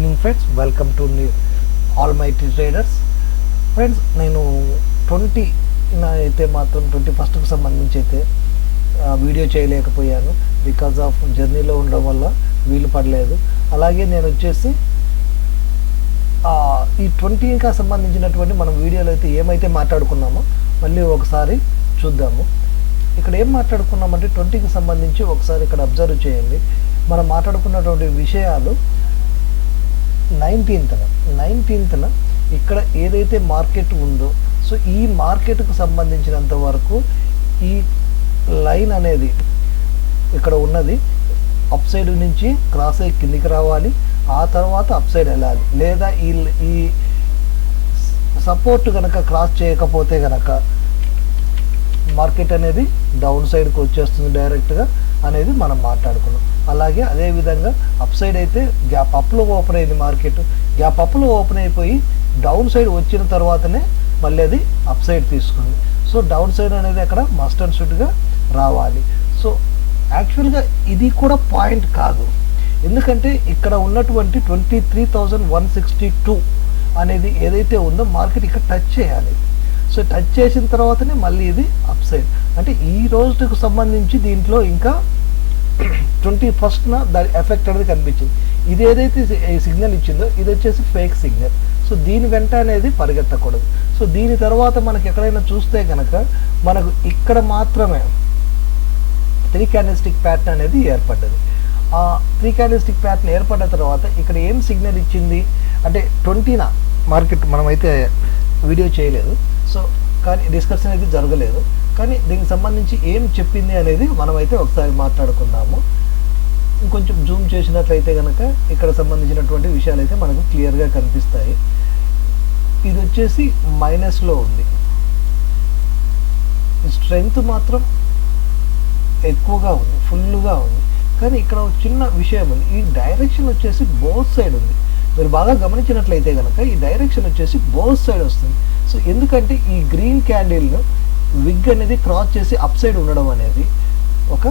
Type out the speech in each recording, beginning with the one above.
Good evening friends, welcome to all mighty traders. Friends, నేను 20 అయితే మాత్రం 21కు సంబంధించి అయితే వీడియో చేయలేకపోయాను. బికాజ్ ఆఫ్ జర్నీలో ఉండడం వల్ల వీలు పడలేదు. అలాగే నేను వచ్చేసి ఈ 20కి సంబంధించినటువంటి మనం వీడియోలో అయితే ఏమైతే మాట్లాడుకున్నామో మళ్ళీ ఒకసారి చూద్దాము. ఇక్కడ ఏం మాట్లాడుకున్నామంటే 20కి సంబంధించి ఒకసారి ఇక్కడ అబ్జర్వ్ చేయండి. మనం మాట్లాడుకున్నటువంటి విషయాలు 19న ఇక్కడ ఏదైతే మార్కెట్ ఉందో, సో ఈ మార్కెట్కు సంబంధించినంత వరకు ఈ లైన్ అనేది ఇక్కడ ఉన్నది అప్ సైడ్ నుంచి క్రాస్ అయ్యి కిందికి రావాలి, ఆ తర్వాత అప్ సైడ్ వెళ్ళాలి. లేదా ఈ సపోర్ట్ కనుక క్రాస్ చేయకపోతే కనుక మార్కెట్ అనేది డౌన్ సైడ్కి వచ్చేస్తుంది డైరెక్ట్గా అనేది మనం మాట్లాడుకున్నాం. అలాగే అదేవిధంగా అప్ సైడ్ అయితే గ్యాప్ అప్లో ఓపెన్ అయింది మార్కెట్. గ్యాప్ అప్లో ఓపెన్ అయిపోయి డౌన్ సైడ్ వచ్చిన తర్వాతనే మళ్ళీ అది అప్ సైడ్ తీసుకుంది. సో డౌన్ సైడ్ అనేది అక్కడ మస్ట్ అండ్ షుడ్గా రావాలి. సో యాక్చువల్గా ఇది కూడా పాయింట్ కాదు, ఎందుకంటే ఇక్కడ ఉన్నటువంటి 23,162 అనేది ఏదైతే ఉందో మార్కెట్ ఇక్కడ టచ్ చేయాలి. సో టచ్ చేసిన తర్వాతనే మళ్ళీ ఇది అప్ సైడ్. అంటే ఈ రోజుకు సంబంధించి దీంట్లో ఇంకా 21న దాని ఎఫెక్ట్ అనేది కనిపించింది. ఇది ఏదైతే సిగ్నల్ ఇచ్చిందో ఇది వచ్చేసి ఫేక్ సిగ్నల్. సో దీని వెంట అనేది పరిగెత్తకూడదు. సో దీని తర్వాత మనకి ఎక్కడైనా చూస్తే కనుక మనకు ఇక్కడ మాత్రమే 3 క్యాండిల్స్టిక్ ప్యాటర్న్ అనేది ఏర్పడ్డది. ఆ 3 క్యాండిల్స్టిక్ ప్యాటర్న్ ఏర్పడ్డ తర్వాత ఇక్కడ ఏం సిగ్నల్ ఇచ్చింది అంటే 20న మార్కెట్ మనమైతే వీడియో చేయలేదు, సో కానీ డిస్కషన్ అయితే జరగలేదు. కానీ దీనికి సంబంధించి ఏం చెప్పింది అనేది మనమైతే ఒకసారి మాట్లాడుకుందాము. ఇంకొంచెం జూమ్ చేసినట్లయితే కనుక ఇక్కడ సంబంధించినటువంటి విషయాలు అయితే మనకు క్లియర్గా కనిపిస్తాయి. ఇది వచ్చేసి మైనస్లో ఉంది, స్ట్రెంగ్త్ మాత్రం ఎక్కువగా ఉంది, ఫుల్గా ఉంది. కానీ ఇక్కడ ఒక చిన్న విషయం ఉంది, ఈ డైరెక్షన్ వచ్చేసి బోత్ సైడ్ ఉంది. మీరు బాగా గమనించినట్లయితే కనుక ఈ డైరెక్షన్ వచ్చేసి బోత్ సైడ్ వస్తుంది. సో ఎందుకంటే ఈ గ్రీన్ క్యాండిల్ను విగ్ అనేది క్రాస్ చేసి అప్ సైడ్ ఉండడం అనేది ఒక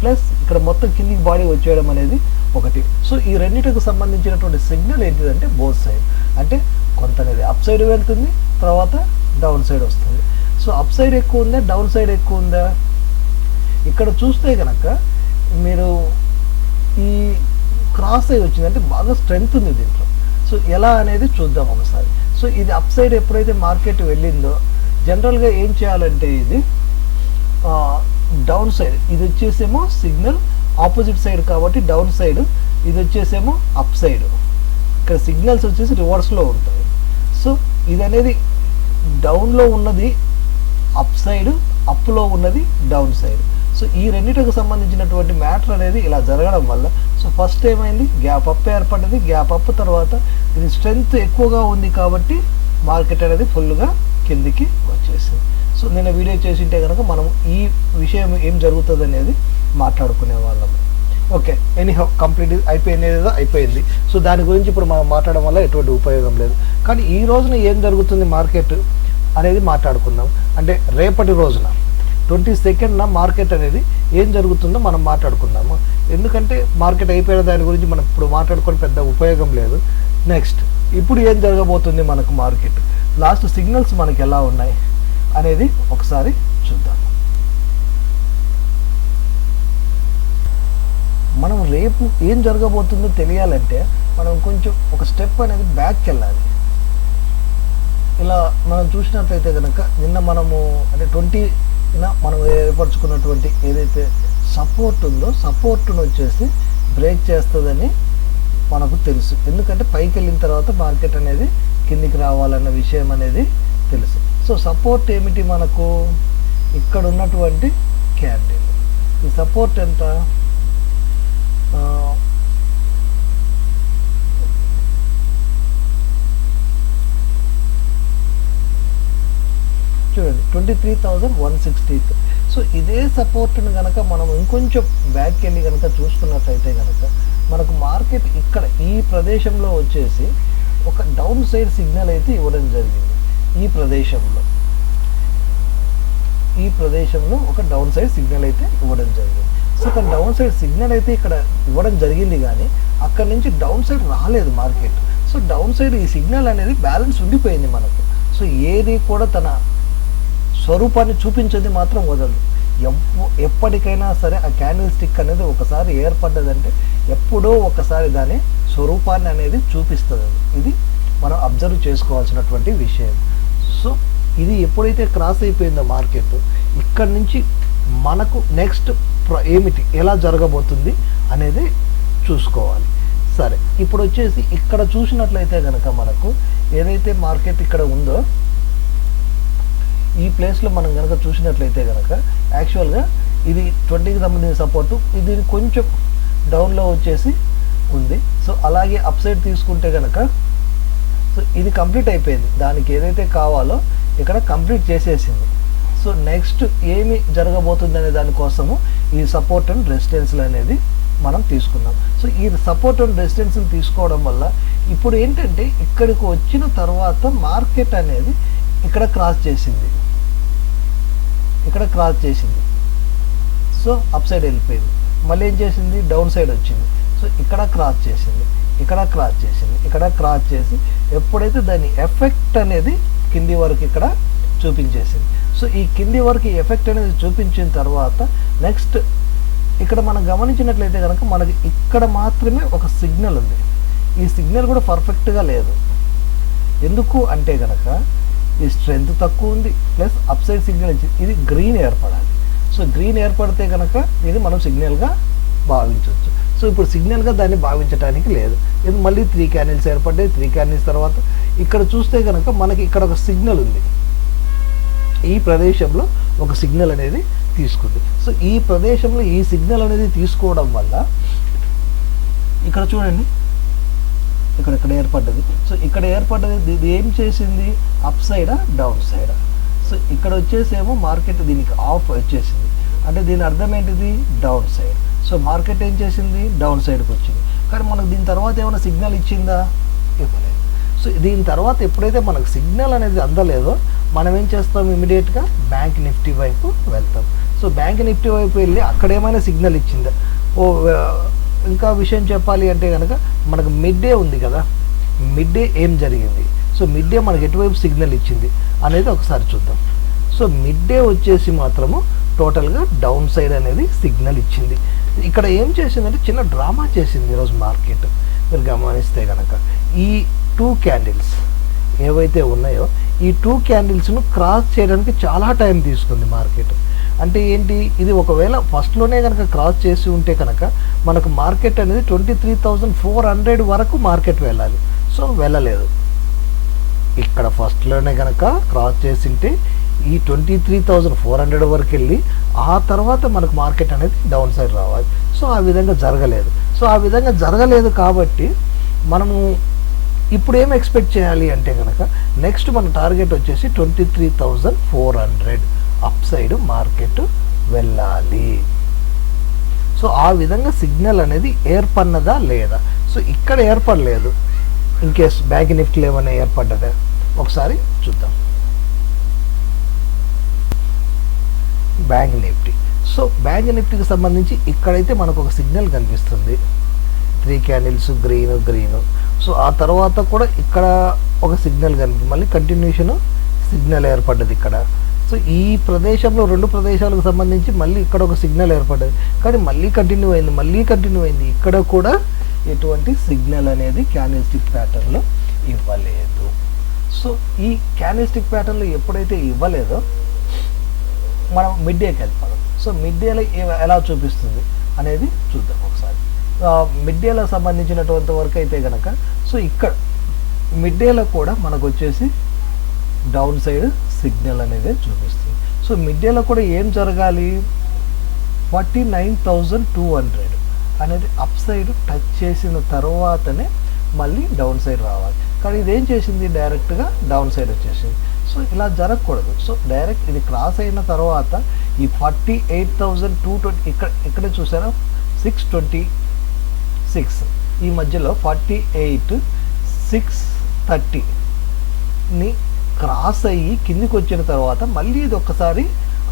ప్లస్ ఇక్కడ మొత్తం కిందికి బాడీ వచ్చేయడం అనేది ఒకటి. సో ఈ రెండింటికి సంబంధించినటువంటి సిగ్నల్ ఏంటిదంటే బోత్ సైడ్, అంటే కొంత అనేది అప్ సైడ్ వెళ్తుంది, తర్వాత డౌన్ సైడ్ వస్తుంది. సో అప్ సైడ్ ఎక్కువ ఉందా, డౌన్ సైడ్ ఎక్కువ ఉందా? ఇక్కడ చూస్తే కనుక మీరు ఈ క్రాస్ అయ్యి వచ్చిందంటే బాగా స్ట్రెంగ్త్ ఉంది దీంట్లో. సో ఎలా అనేది చూద్దాం ఒకసారి. సో ఇది అప్ సైడ్ ఎప్పుడైతే మార్కెట్ వెళ్ళిందో జనరల్గా ఏం చేయాలంటే ఇది డౌన్ సైడ్, ఇది వచ్చేసేమో సిగ్నల్ ఆపోజిట్ సైడ్ కాబట్టి డౌన్ సైడ్, ఇది వచ్చేసేమో అప్ సైడ్. ఇక్కడ సిగ్నల్స్ వచ్చేసి రివర్స్లో ఉంటాయి. సో ఇది అనేది డౌన్లో ఉన్నది అప్ సైడ్, అప్లో ఉన్నది డౌన్ సైడ్. సో ఈ రెండింటికి సంబంధించినటువంటి మ్యాటర్ అనేది ఇలా జరగడం వల్ల సో ఫస్ట్ ఏమైంది, గ్యాప్ అప్ ఏర్పడ్డది. గ్యాప్ అప్ తర్వాత దీని స్ట్రెంగ్త్ ఎక్కువగా ఉంది కాబట్టి మార్కెట్ అనేది ఫుల్గా కిందికి వచ్చేసింది. సో నేను వీడియో చేసింటే కనుక మనం ఈ విషయం ఏం జరుగుతుంది అనేది మాట్లాడుకునే వాళ్ళము. ఓకే, ఎనీహౌ కంప్లీట్ అయిపోయింది. సో దాని గురించి ఇప్పుడు మనం మాట్లాడడం వల్ల ఎటువంటి ఉపయోగం లేదు. కానీ ఈ రోజున ఏం జరుగుతుంది మార్కెట్ అనేది మాట్లాడుకుందాం. అంటే రేపటి రోజున 22న మార్కెట్ అనేది ఏం జరుగుతుందో మనం మాట్లాడుకుందాము. ఎందుకంటే మార్కెట్ అయిపోయిన దాని గురించి మనం ఇప్పుడు మాట్లాడుకొని పెద్ద ఉపయోగం లేదు. నెక్స్ట్ ఇప్పుడు ఏం జరగబోతుంది మనకు మార్కెట్, లాస్ట్ సిగ్నల్స్ మనకి ఎలా ఉన్నాయి అనేది ఒకసారి చూద్దాం. మనం రేపు ఏం జరగబోతుందో తెలియాలంటే మనం కొంచెం ఒక స్టెప్ అనేది బ్యాక్కి వెళ్ళాలి. ఇలా మనం చూసినట్లయితే కనుక నిన్న మనము అంటే 20న మనం ఏర్పరచుకున్నటువంటి ఏదైతే సపోర్ట్ ఉందో సపోర్ట్ను వచ్చేసి బ్రేక్ చేస్తుందని మనకు తెలుసు. ఎందుకంటే పైకి వెళ్ళిన తర్వాత మార్కెట్ అనేది కిందికి రావాలన్న విషయం అనేది తెలుసు. సో సపోర్ట్ ఏమిటి మనకు, ఇక్కడ ఉన్నటువంటి క్యాండిల్. ఈ సపోర్ట్ ఎంత, చూడండి 23,163. సో ఇదే సపోర్ట్ని కనుక మనం ఇంకొంచెం బ్యాక్ వెళ్ళి కనుక చూసుకున్నట్లయితే కనుక మనకు మార్కెట్ ఇక్కడ ఈ ప్రదేశంలో వచ్చేసి ఒక డౌన్ సైడ్ సిగ్నల్ అయితే ఇవ్వడం జరిగింది. ఈ ప్రదేశంలో ఒక డౌన్ సైడ్ సిగ్నల్ అయితే ఇవ్వడం జరిగింది. సో కానీ డౌన్ సైడ్ సిగ్నల్ అయితే ఇక్కడ ఇవ్వడం జరిగింది, కానీ అక్కడ నుంచి డౌన్ సైడ్ రాలేదు మార్కెట్. సో డౌన్ సైడ్ ఈ సిగ్నల్ అనేది బ్యాలెన్స్ ఉండిపోయింది మనకు. సో ఏది కూడా తన స్వరూపాన్ని చూపించేది మాత్రం వదలదు. ఎప్పటికైనా సరే ఆ క్యాండిల్ స్టిక్ అనేది ఒకసారి ఏర్పడ్డదంటే ఎప్పుడో ఒకసారి దాని స్వరూపాన్ని అనేది చూపిస్తుంది. ఇది మనం అబ్జర్వ్ చేసుకోవాల్సినటువంటి విషయం. సో ఇది ఎప్పుడైతే క్రాస్ అయిపోయిందో మార్కెట్, ఇక్కడ నుంచి మనకు నెక్స్ట్ ఏమిటి, ఎలా జరగబోతుంది అనేది చూసుకోవాలి. సరే, ఇప్పుడు వచ్చేసి ఇక్కడ చూసినట్లయితే కనుక మనకు ఏదైతే మార్కెట్ ఇక్కడ ఉందో ఈ ప్లేస్లో మనం కనుక చూసినట్లయితే కనుక యాక్చువల్గా ఇది 20కి సంబంధించిన సపోర్టు, ఇది కొంచెం డౌన్లో వచ్చేసి ఉంది. సో అలాగే అప్ సైడ్ తీసుకుంటే కనుక సో ఇది కంప్లీట్ అయిపోయింది, దానికి ఏదైతే కావాలో ఇక్కడ కంప్లీట్ చేసేసింది. సో నెక్స్ట్ ఏమి జరగబోతుంది అనే దానికోసము ఈ సపోర్ట్ అండ్ రెసిస్టెన్స్లు అనేది మనం తీసుకున్నాం. సో ఈ సపోర్ట్ అండ్ రెసిస్టెన్స్ని తీసుకోవడం వల్ల ఇప్పుడు ఏంటంటే ఇక్కడికి వచ్చిన తర్వాత మార్కెట్ అనేది ఇక్కడ క్రాస్ చేసింది, ఇక్కడ క్రాస్ చేసింది. సో అప్ సైడ్ వెళ్ళిపోయింది, మళ్ళీ ఏం చేసింది, డౌన్ సైడ్ వచ్చింది. సో ఇక్కడ క్రాస్ చేసింది, ఇక్కడ క్రాస్ చేసింది, ఇక్కడ క్రాస్ చేసి ఎప్పుడైతే దాని ఎఫెక్ట్ అనేది కింది వరకు ఇక్కడ చూపించేసింది. సో ఈ కింది వరకు ఎఫెక్ట్ అనేది చూపించిన తర్వాత నెక్స్ట్ ఇక్కడ మనం గమనించినట్లయితే కనుక మనకి ఇక్కడ మాత్రమే ఒక సిగ్నల్ ఉంది. ఈ సిగ్నల్ కూడా పర్ఫెక్ట్గా లేదు. ఎందుకు అంటే కనుక ఈ స్ట్రెంత్ తక్కువ ఉంది, ప్లస్ అప్ సైడ్ సిగ్నల్ ఇచ్చింది. ఇది గ్రీన్ ఏర్పడాలి. సో గ్రీన్ ఏర్పడితే కనుక ఇది మనం సిగ్నల్గా భావించవచ్చు. సో ఇప్పుడు సిగ్నల్గా దాన్ని భావించడానికి లేదు. ఇది మళ్ళీ 3 క్యాండిల్స్ ఏర్పడ్డాయి. 3 క్యాండిల్స్ తర్వాత ఇక్కడ చూస్తే కనుక మనకి ఇక్కడ ఒక సిగ్నల్ ఉంది, ఈ ప్రదేశంలో ఒక సిగ్నల్ అనేది తీసుకుంది. సో ఈ ప్రదేశంలో ఈ సిగ్నల్ అనేది తీసుకోవడం వల్ల ఇక్కడ చూడండి, ఇక్కడ ఏర్పడ్డది. సో ఇక్కడ ఏర్పడ్డది, ఇది ఏం చేసింది, అప్ సైడా డౌన్ సైడా. సో ఇక్కడ వచ్చేసేమో మార్కెట్ దీనికి ఆఫ్ వచ్చేసింది, అంటే దీని అర్థం ఏంటిది, డౌన్ సైడ్. సో మార్కెట్ ఏం చేసింది, డౌన్ సైడ్కి వచ్చింది. కానీ మనకు దీని తర్వాత ఏమైనా సిగ్నల్ ఇచ్చిందా, ఇవ్వలేదు. సో దీని తర్వాత ఎప్పుడైతే మనకు సిగ్నల్ అనేది అందలేదో మనం ఏం చేస్తాం, ఇమీడియట్గా బ్యాంక్ నిఫ్టీ వైపు వెళ్తాం. సో బ్యాంక్ నిఫ్టీ వైపు వెళ్ళి అక్కడ ఏమైనా సిగ్నల్ ఇచ్చిందా. ఇంకా విషయం చెప్పాలి అంటే కనుక మనకు మిడ్ డే ఉంది కదా, మిడ్ డే ఏం జరిగింది, సో మిడ్ డే మనకి ఎటువైపు సిగ్నల్ ఇచ్చింది అనేది ఒకసారి చూద్దాం. సో మిడ్ డే వచ్చేసి మాత్రము టోటల్గా డౌన్ సైడ్ అనేది సిగ్నల్ ఇచ్చింది. ఇక్కడ ఏం చేసిందంటే చిన్న డ్రామా చేసింది ఈరోజు మార్కెట్. మీరు గమనిస్తే కనుక ఈ 2 క్యాండిల్స్ ఏవైతే ఉన్నాయో ఈ 2 క్యాండిల్స్ను క్రాస్ చేయడానికి చాలా టైం తీసుకుంది మార్కెట్. అంటే ఏంటి, ఇది ఒకవేళ ఫస్ట్లోనే కనుక క్రాస్ చేసి ఉంటే కనుక మనకు మార్కెట్ అనేది 23,400 వరకు మార్కెట్ వెళ్ళాలి. సో వెళ్ళలేదు. ఇక్కడ ఫస్ట్లోనే కనుక క్రాస్ చేసింటే ఈ 23,400 వరకు వెళ్ళి ఆ తర్వాత మనకు మార్కెట్ అనేది డౌన్ సైడ్ రావాలి. సో ఆ విధంగా జరగలేదు. సో ఆ విధంగా జరగలేదు కాబట్టి మనము ఇప్పుడు ఏం ఎక్స్పెక్ట్ చేయాలి అంటే కనుక నెక్స్ట్ మన టార్గెట్ వచ్చేసి 23,400 అప్ సైడ్ మార్కెట్ వెళ్ళాలి. సో ఆ విధంగా సిగ్నల్ అనేది ఏర్పడినదా లేదా. సో ఇక్కడ ఏర్పడలేదు. ఇన్ కేస్ బ్యాంక్ నిఫ్టీలో ఏమైనా ఏర్పడ్డదా ఒకసారి చూద్దాం. బ్యాంక్ నిఫ్టీ, సో బ్యాంక్ నిఫ్టీకి సంబంధించి ఇక్కడైతే మనకు ఒక సిగ్నల్ కనిపిస్తుంది, 3 క్యాండిల్స్ గ్రీన్. సో ఆ తర్వాత కూడా ఇక్కడ ఒక సిగ్నల్ కనిపి మళ్ళీ కంటిన్యూషన్ సిగ్నల్ ఏర్పడ్డది ఇక్కడ. సో ఈ ప్రదేశంలో 2 ప్రదేశాలకు సంబంధించి మళ్ళీ ఇక్కడ ఒక సిగ్నల్ ఏర్పడ్డది, కానీ మళ్ళీ కంటిన్యూ అయింది. ఇక్కడ కూడా ఎటువంటి సిగ్నల్ అనేది క్యాండిల్ స్టిక్ ప్యాటర్న్లో ఇవ్వలేదు. సో ఈ క్యాండిల్ స్టిక్ ప్యాటర్న్లో ఎప్పుడైతే ఇవ్వలేదో మనం మిడ్ డేకి వెళ్ళిపోదాం. సో మిడ్ డేలో ఎలా చూపిస్తుంది అనేది చూద్దాం ఒకసారి. మిడ్ డేలో సంబంధించినటువంటి వరకు అయితే కనుక సో ఇక్కడ మిడ్ డేలో కూడా మనకు వచ్చేసి డౌన్ సైడ్ సిగ్నల్ అనేది చూపిస్తుంది. సో మిడ్ డేలో కూడా ఏం జరగాలి, 49,200 అనేది అప్ సైడ్ టచ్ చేసిన తర్వాతనే మళ్ళీ డౌన్ సైడ్ రావాలి. కానీ ఇదేం చేసింది, డైరెక్ట్గా డౌన్ సైడ్ వచ్చేసింది. సో ఇలా జరగకూడదు. సో డైరెక్ట్ ఇది క్రాస్ అయిన తర్వాత ఈ 48,220 ఇక్కడే చూసారా 626 ఈ మధ్యలో 48,630ని క్రాస్ అయ్యి కిందికి వచ్చిన తర్వాత మళ్ళీ ఇది ఒక్కసారి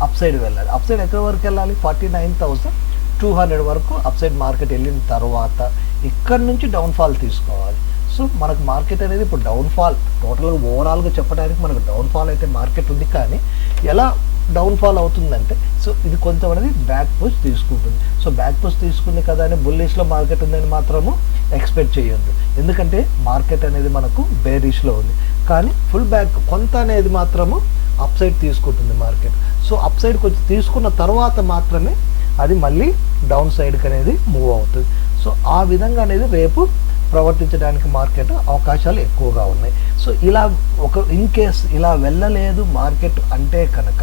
అప్ సైడ్ వెళ్ళాలి. అప్ సైడ్ ఎక్కడి వరకు వెళ్ళాలి, 49,200 200 వరకు అప్సైడ్ మార్కెట్ వెళ్ళిన తర్వాత ఇక్కడ నుంచి డౌన్ఫాల్ తీసుకోవాలి. సో మనకు మార్కెట్ అనేది ఇప్పుడు డౌన్ఫాల్ టోటల్గా ఓవరాల్గా చెప్పడానికి మనకు డౌన్ఫాల్ అయితే మార్కెట్ ఉంది, కానీ ఎలా డౌన్ఫాల్ అవుతుందంటే సో ఇది కొంచెం అనేది బ్యాక్ పుష్ తీసుకుంటుంది. సో బ్యాక్ పుష్ తీసుకుంది కదా అని బుల్లిష్లో మార్కెట్ ఉందని మాత్రము ఎక్స్పెక్ట్ చేయొద్దు, ఎందుకంటే మార్కెట్ అనేది మనకు బేరిష్లో ఉంది, కానీ ఫుల్ బ్యాక్ కొంత అనేది మాత్రము అప్ సైడ్ తీసుకుంటుంది మార్కెట్. సో అప్ సైడ్ కొంచెం తీసుకున్న తర్వాత మాత్రమే అది మళ్ళీ డౌన్ సైడ్కి అనేది మూవ్ అవుతుంది. సో ఆ విధంగా అనేది రేపు ప్రవర్తించడానికి మార్కెట్ అవకాశాలు ఎక్కువగా ఉన్నాయి. సో ఇలా ఇన్ కేస్ ఇలా వెళ్ళలేదు మార్కెట్ అంటే కనుక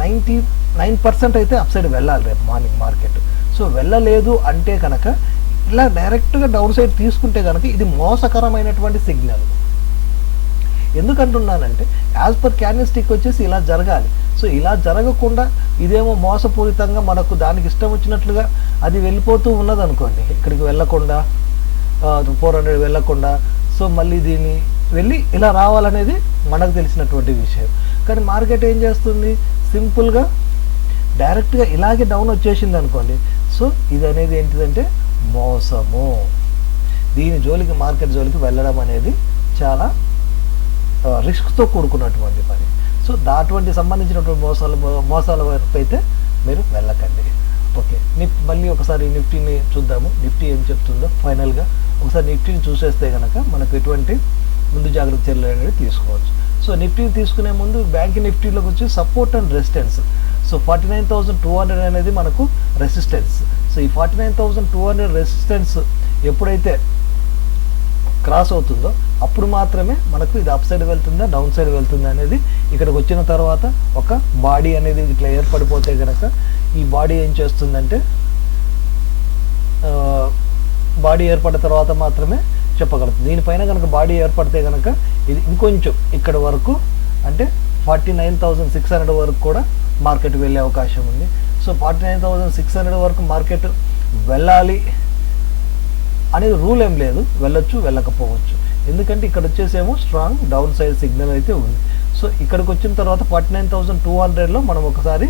99% అయితే అప్ సైడ్ వెళ్ళాలి రేపు మార్నింగ్ మార్కెట్. సో వెళ్ళలేదు అంటే కనుక ఇలా డైరెక్ట్గా డౌన్ సైడ్ తీసుకుంటే కనుక ఇది మోసకరమైనటువంటి సిగ్నల్. ఎందుకంటున్నానంటే యాజ్ పర్ క్యాండిల్స్టిక్ వచ్చేసి ఇలా జరగాలి. సో ఇలా జరగకుండా ఇదేమో మోసపూరితంగా మనకు దానికి ఇష్టం వచ్చినట్లుగా అది వెళ్ళిపోతూ ఉన్నది అనుకోండి, ఇక్కడికి వెళ్ళకుండా 400 వెళ్ళకుండా, సో మళ్ళీ దీన్ని వెళ్ళి ఇలా రావాలనేది మనకు తెలిసినటువంటి విషయం. కానీ మార్కెట్ ఏం చేస్తుంది, సింపుల్గా డైరెక్ట్గా ఇలాగే డౌన్ వచ్చేసింది అనుకోండి. సో ఇది అనేది ఏంటిదంటే మోసము. దీని జోలికి మార్కెట్ జోలికి వెళ్ళడం అనేది చాలా రిస్క్తో కూడుకున్నటువంటి పని. సో అటువంటి సంబంధించినటువంటి మోసాల వైపు అయితే మీరు వెళ్ళకండి. ఓకే, మళ్ళీ ఒకసారి నిఫ్టీని చూద్దాము. నిఫ్టీ ఏం చెప్తుందో ఫైనల్గా ఒకసారి నిఫ్టీని చూసేస్తే కనుక మనకు ఎటువంటి ముందు జాగ్రత్త చర్యలు అనేది తీసుకోవచ్చు. సో నిఫ్టీని తీసుకునే ముందు బ్యాంక్ నిఫ్టీలోకి వచ్చి సపోర్ట్ అండ్ రెసిస్టెన్స్. సో 49,200 అనేది మనకు రెసిస్టెన్స్. సో ఈ 49,200 రెసిస్టెన్స్ ఎప్పుడైతే క్రాస్ అవుతుందో అప్పుడు మాత్రమే మనకు ఇది అప్ సైడ్ వెళ్తుందా డౌన్ సైడ్ వెళ్తుందా అనేది ఇక్కడికి వచ్చిన తర్వాత ఒక బాడీ అనేది ఇట్లా ఏర్పడిపోతే కనుక ఈ బాడీ ఏం చేస్తుందంటే బాడీ ఏర్పడిన తర్వాత మాత్రమే చెప్పగలుగుతుంది. దీనిపైన కనుక బాడీ ఏర్పడితే కనుక ఇది ఇంకొంచెం ఇక్కడ వరకు అంటే 49,600 వరకు కూడా మార్కెట్ వెళ్ళే అవకాశం ఉంది. సో 49,600 వరకు మార్కెట్ వెళ్ళాలి అనేది రూల్ ఏం లేదు, వెళ్ళొచ్చు వెళ్ళకపోవచ్చు. ఎందుకంటే ఇక్కడ వచ్చేసేమో స్ట్రాంగ్ డౌన్ సైడ్ సిగ్నల్ అయితే ఉంది. సో ఇక్కడికి వచ్చిన తర్వాత 49,200లో మనం ఒకసారి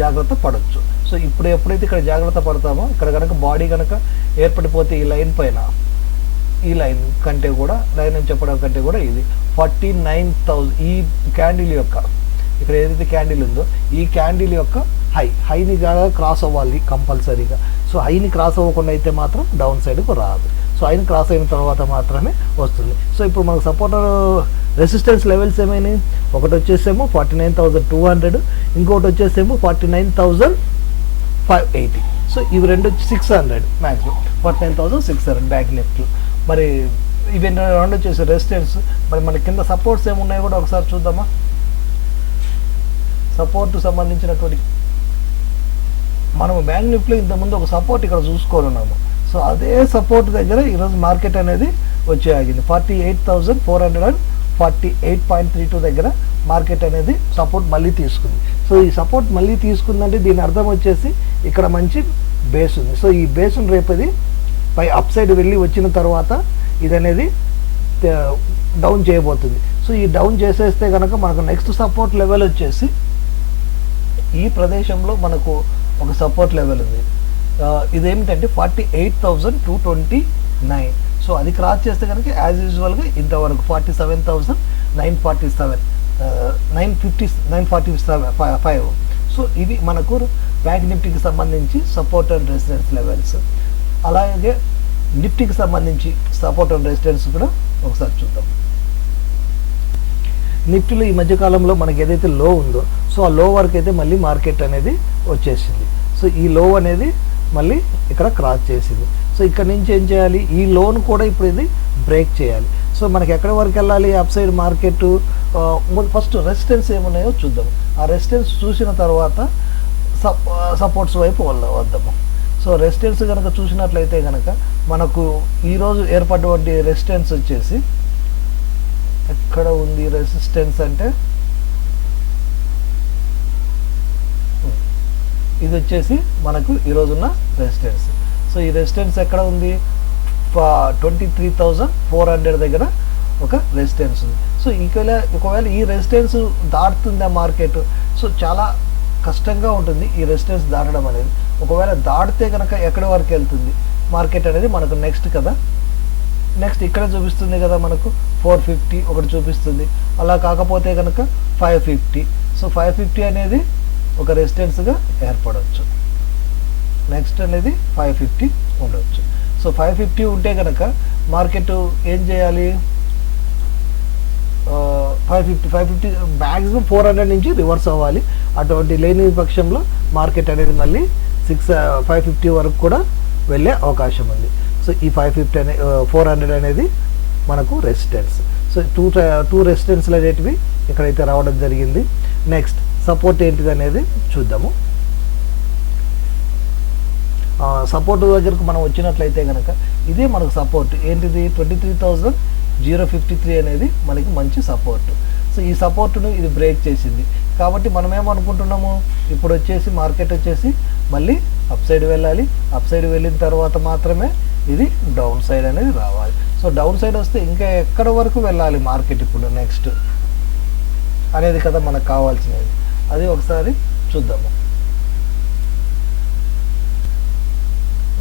జాగ్రత్త పడవచ్చు. సో ఇప్పుడు ఎప్పుడైతే ఇక్కడ జాగ్రత్త పడతామో ఇక్కడ కనుక బాడీ కనుక ఏర్పడిపోతే ఈ లైన్ పైన ఈ లైన్ కంటే కూడా లైన్ అని చెప్పడం కంటే కూడా ఇది 49,000 ఈ క్యాండిల్ యొక్క ఇక్కడ ఏదైతే క్యాండిల్ ఉందో ఈ క్యాండిల్ యొక్క హైని క్రాస్ అవ్వాలి కంపల్సరీగా. సో హైని క్రాస్ అవ్వకుండా అయితే మాత్రం డౌన్ సైడ్కు రాదు. సో హైని క్రాస్ అయిన తర్వాత మాత్రమే వస్తుంది. సో ఇప్పుడు మనకు సపోర్టర్ రెసిస్టెన్స్ లెవెల్స్ ఏమైనాయి, ఒకటి వచ్చేసేమో 49,200, ఇంకొకటి వచ్చేసేమో 49,580. సో ఇవి రెండు వచ్చి 600 మ్యాక్సిమం 49,600 బ్యాక్ నిఫ్టీ. మరి ఇవి రెండు వచ్చేసి రెసిస్టెన్స్. మరి మన కింద సపోర్ట్స్ ఏమున్నాయో కూడా ఒకసారి చూద్దామా. సపోర్ట్ సంబంధించినటువంటి మనం బ్యాంక్ నిఫ్టీలో ఇంతకుముందు ఒక సపోర్ట్ ఇక్కడ చూసుకోనున్నాము. సో అదే సపోర్ట్ దగ్గర ఈరోజు మార్కెట్ అనేది వచ్చి ఆగింది 48,448.32 దగ్గర మార్కెట్ అనేది సపోర్ట్ మళ్ళీ తీసుకుంది. సో ఈ సపోర్ట్ మళ్ళీ తీసుకుందంటే దీని అర్థం వచ్చేసి ఇక్కడ మంచి బేస్ ఉంది. సో ఈ బేస్ రేపు ఇది పై అప్ సైడ్ వెళ్ళి వచ్చిన తర్వాత ఇది అనేది డౌన్ చేయబోతుంది. సో ఈ డౌన్ చేసేస్తే కనుక మనకు నెక్స్ట్ సపోర్ట్ లెవెల్ వచ్చేసి ఈ ప్రదేశంలో మనకు ఒక సపోర్ట్ లెవెల్ ఉంది. ఇదేమిటంటే 48,229. సో అది క్రాస్ చేస్తే కనుక యాజ్ యూజువల్గా ఇంతవరకు 47,947 945. సో ఇవి మనకు బ్యాంక్ నిఫ్టీకి సంబంధించి సపోర్ట్ అండ్ రెసిస్టెన్స్ లెవెల్స్. అలాగే నిఫ్టీకి సంబంధించి సపోర్ట్ అండ్ రెసిస్టెన్స్ కూడా ఒకసారి చూద్దాం. నిఫ్టీలో ఈ మధ్యకాలంలో మనకి ఏదైతే లో ఉందో సో ఆ లో వరకు అయితే మళ్ళీ మార్కెట్ అనేది వచ్చేసింది. సో ఈ లో అనేది మళ్ళీ ఇక్కడ క్రాస్ చేసింది. సో ఇక్కడ నుంచి ఏం చేయాలి, ఈ లోన్ కూడా ఇప్పుడు ఇది బ్రేక్ చేయాలి. సో మనకి ఎక్కడి వరకు వెళ్ళాలి up side market. First resistance ఏమున్నాయో చూద్దాం. ఆ రెసిస్టెన్స్ చూసిన తర్వాత సపోర్ట్స్ వైపు వద్దాము. సో రెసిస్టెన్స్ కనుక చూసినట్లయితే కనుక మనకు ఈరోజు ఏర్పడినటువంటి రెసిస్టెన్స్ వచ్చేసి ఎక్కడ ఉంది రెసిస్టెన్స్ అంటే ఇది వచ్చేసి మనకు ఈరోజున్న రెసిస్టెన్స్. సో ఈ రెసిస్టెన్స్ ఎక్కడ ఉంది 23,400 దగ్గర ఒక రెసిస్టెన్స్ ఉంది. సో ఒకవేళ ఈ రెసిస్టెన్స్ దాటుతుందా మార్కెట్, సో చాలా కష్టంగా ఉంటుంది ఈ రెసిస్టెన్స్ దాటడం అనేది. ఒకవేళ దాటితే కనుక ఎక్కడి వరకు వెళ్తుంది మార్కెట్ అనేది మనకు నెక్స్ట్ కదా. నెక్స్ట్ ఇక్కడ చూపిస్తుంది కదా మనకు 450 ఒకటి చూపిస్తుంది. అలా కాకపోతే కనుక 550. సో 550 అనేది ఒక రెసిస్టెన్స్గా ఏర్పడవచ్చు. నెక్స్ట్ అనేది 550 ఉండవచ్చు. సో 550 ఉంటే కనుక మార్కెట్ ఏం చేయాలి, 550 మ్యాక్సిమం 400 నుంచి రివర్స్ అవ్వాలి. అటువంటి లేని పక్షంలో మార్కెట్ అనేది మళ్ళీ 550 వరకు కూడా వెళ్ళే అవకాశం ఉంది. సో ఈ 550 అనే 400 అనేది మనకు రెసిస్టెన్స్. సో టూ రెసిస్టెన్స్లు అనేటివి ఇక్కడైతే రావడం జరిగింది. నెక్స్ట్ సపోర్ట్ ఏంటిది అనేది చూద్దాము. సపోర్ట్ దగ్గరకు మనం వచ్చినట్లయితే కనుక ఇదే మనకు సపోర్ట్ ఏంటిది, 23,053 అనేది మనకి మంచి సపోర్ట్. సో ఈ సపోర్ట్ను ఇది బ్రేక్ చేసింది కాబట్టి మనం ఏమనుకుంటున్నాము, ఇప్పుడు వచ్చేసి మార్కెట్ వచ్చేసి మళ్ళీ అప్ సైడ్ వెళ్ళాలి. అప్ సైడ్ వెళ్ళిన తర్వాత మాత్రమే ఇది డౌన్ సైడ్ అనేది రావాలి. సో డౌన్ సైడ్ వస్తే ఇంకా ఎక్కడ వరకు వెళ్ళాలి మార్కెట్ ఇప్పుడు నెక్స్ట్ అనేది కదా మనకు కావాల్సినది. అది ఒకసారి చూద్దాము.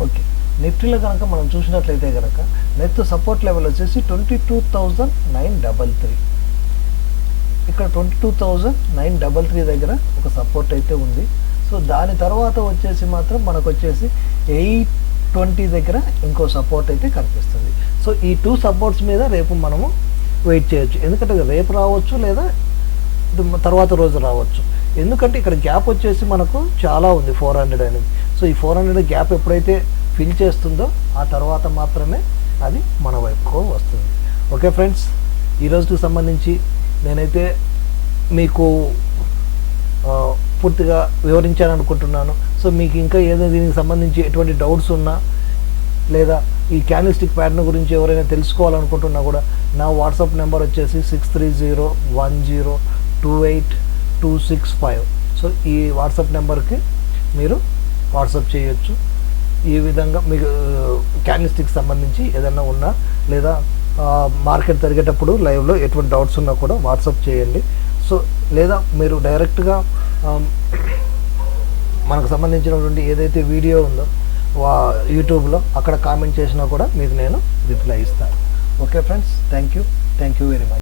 ఓకే, నిఫ్టీలో కనుక మనం చూసినట్లయితే కనుక నెట్ సపోర్ట్ లెవెల్ వచ్చేసి 22,933. ఇక్కడ 22,933 దగ్గర ఒక సపోర్ట్ అయితే ఉంది. సో దాని తర్వాత వచ్చేసి మాత్రం మనకు వచ్చేసి 820 దగ్గర ఇంకో సపోర్ట్ అయితే కనిపిస్తుంది. సో ఈ 2 సపోర్ట్స్ మీద రేపు మనము వెయిట్ చేయొచ్చు. ఎందుకంటే రేపు రావచ్చు లేదా తర్వాత రోజు రావచ్చు. ఎందుకంటే ఇక్కడ గ్యాప్ వచ్చేసి మనకు చాలా ఉంది 400 అనేది. సో ఈ 400 గ్యాప్ ఎప్పుడైతే ఫిల్ చేస్తుందో ఆ తర్వాత మాత్రమే అది మన వైపుకు వస్తుంది. ఓకే ఫ్రెండ్స్, ఈ రోజుకి సంబంధించి నేనైతే మీకు పూర్తిగా వివరించాను అనుకుంటున్నాను. సో మీకు ఇంకా ఏదైనా దీనికి సంబంధించి ఎటువంటి డౌట్స్ ఉన్నా లేదా ఈ క్యాండిల్స్టిక్ ప్యాటర్న్ గురించి ఎవరైనా తెలుసుకోవాలనుకుంటున్నా కూడా నా వాట్సాప్ నెంబర్ వచ్చేసి 6301028265. సో ఈ వాట్సాప్ నెంబర్కి మీరు వాట్సాప్ చేయొచ్చు. ఈ విధంగా మీకు క్యాండిల్స్టిక్ సంబంధించి ఏదైనా ఉన్నా లేదా మార్కెట్ జరిగేటప్పుడు లైవ్లో ఎటువంటి డౌట్స్ ఉన్నా కూడా వాట్సాప్ చేయండి. సో లేదా మీరు డైరెక్ట్గా మనకు సంబంధించినటువంటి ఏదైతే వీడియో ఉందో యూట్యూబ్లో అక్కడ కామెంట్ చేసినా కూడా మీకు నేను రిప్లై ఇస్తాను. Okay friends, thank you very much.